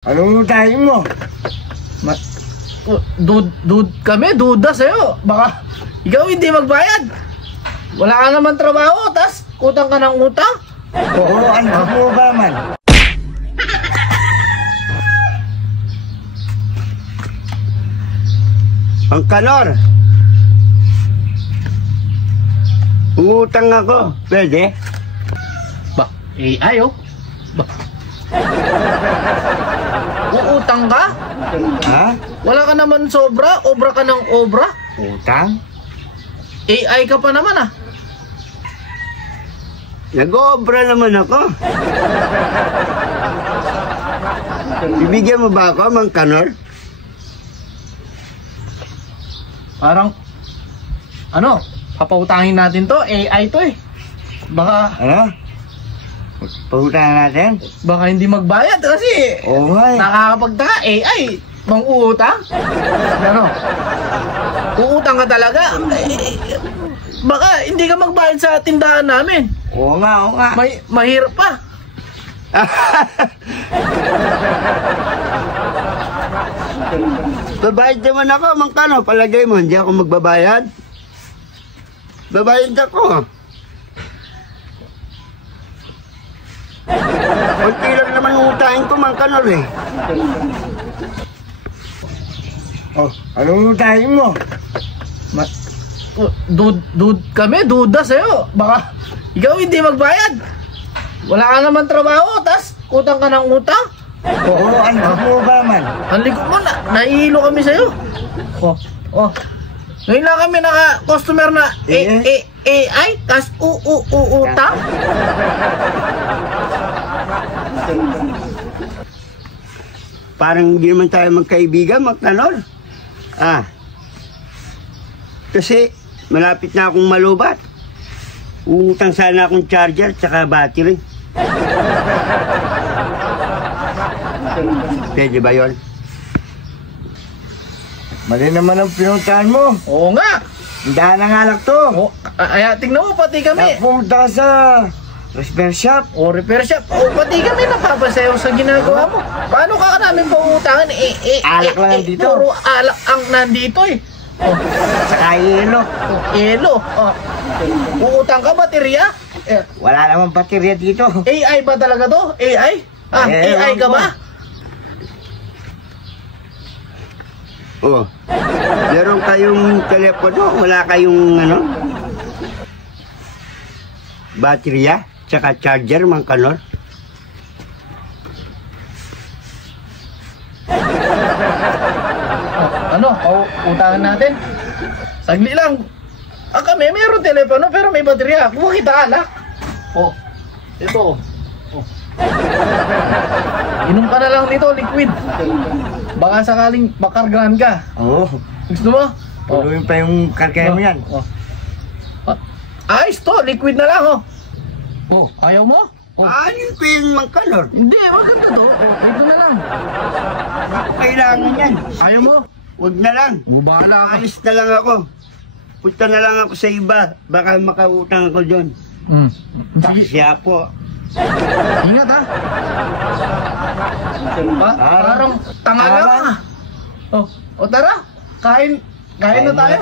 Anong utahin mo? Kami, duda sa'yo. Baka ikaw hindi magbayad. Wala ka naman trabaho, tas utang ka ng utang. Oo, ano mo ba man? Ang kalor. Utang ako. Pwede? Ba, ayaw. Ba. Uutang ka? Ha? Wala ka naman sobra? Obra ka ng obra? Utang? AI ka pa naman ah. Nag-obra naman ako. Bibigyan mo ba ako, Mang Kanor? Parang, ano, papautangin natin to. AI to eh. Baka, Ano? Pautang natin? baka hindi magbayad kasi Oo nga eh. nakakapagtaka. AI, mang-uutang? Ano? Uutang ka talaga? Baka hindi ka magbayad sa tindahan namin. Oo nga, oo nga. Mahirap pa. Babayad naman ako, Mang Kanor. Palagay mo, hindi ako magbabayad? Babayad ako. Kunti lang naman utangin ko, Mang Kanor eh. Oh, anong utahin mo? Kami, duda sa'yo. Baka ikaw hindi magbayad. Wala ka naman trabaho, tas utang ka ng utang. Oo, ano mo ba man? Ang likod mo, nahihilo kami sa'yo. Oh. Ngayon lang kami naka-customer na AI, tas utang. Parang hindi naman tayo magkaibigan, Mang Kanor. Kasi malapit na akong malubat. Utang sana akong charger tsaka battery. Pwede ba yun? Mali naman ang pinuntahan mo. Oo nga. Hindahan ng alak to. Tingnan mo, pati kami. Pumunta ka sa repair shop. O repair shop. O pati kami napapasayaw sa ginagawa mo. Paano ka namin pauutangan? Alak lang nandito. Puro alak ang nandito eh. Saka yelo. Elo. Uutang ka baterya? Wala namang baterya dito. AI ba talaga to? AI? AI ka ba? Oh. Meron kayong telepono? Wala kayong baterya? Tsaka charger, Mang Kanor? Utangan natin? Sagli lang. Kami, meron telepono pero may baterya. Kung kita alak. Ito. Inom ka na lang nito, liquid. Baka sakaling makargahan ka. Oo. Gusto mo? Tuloyin pa yung karkaya mo yan. Ayos to, liquid na lang ayaw mo? Ayun ko yung Mang Kanor. Hindi, wag ka to. Ito na lang. Kailangan yan. Ayaw mo? Huwag na lang. Bahala ka. Ayos na lang ako. Punta na lang ako sa iba. Baka makautang ako doon. Siya po. Ingat ha. Parang tanga lang ha. Tara. Kain na tayo.